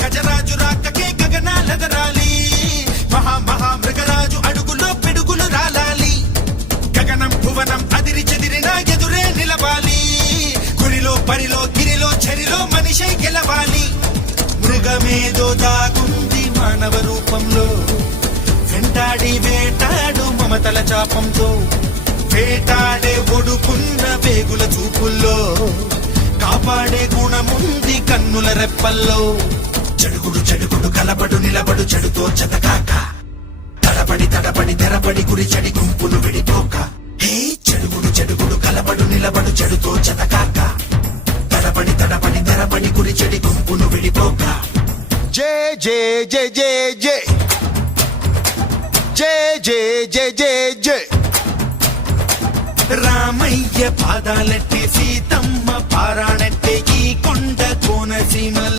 గజరాజు రాకకే గగనాలెదరాలి మృగరాజు అడుగులో పిడుగులు రాలాలి గగనం భువనం అదిరి చెదిరిన ఎదురే నిలవాలి గురిలో పరిలో గిరిలో చెరిలో మనిషే గెలవాలి మృగమేదో దాగుంది మానవ రూపంలో వెంటాడి వేటాడు మమతల చాపంతో వేటాడే ఒడుకున్న వేగుల చూపుల్లో కాపాడే గుణముంది కన్నుల రెప్పల్లో చెడుగుడు చెడుగుడు కలబడు నిలబడు చెడుతో చెతకాక తడబడి తడబడి తెరబడి గురి చెడి గుంపులు విడిపోక హే చెడుగుడు చెడుగుడు కలబడు నిలబడు చెడుతో చెతకాక తడబడి తడబడి తెరబడి గురి చెడి గుంపులు విడిపోక జై జై జై జై జై జై జై జై జై జై రామయ్య పాదాలెట్టి సీతమ్మ పారాణెట్టి ఈ కొండ కోనసీమ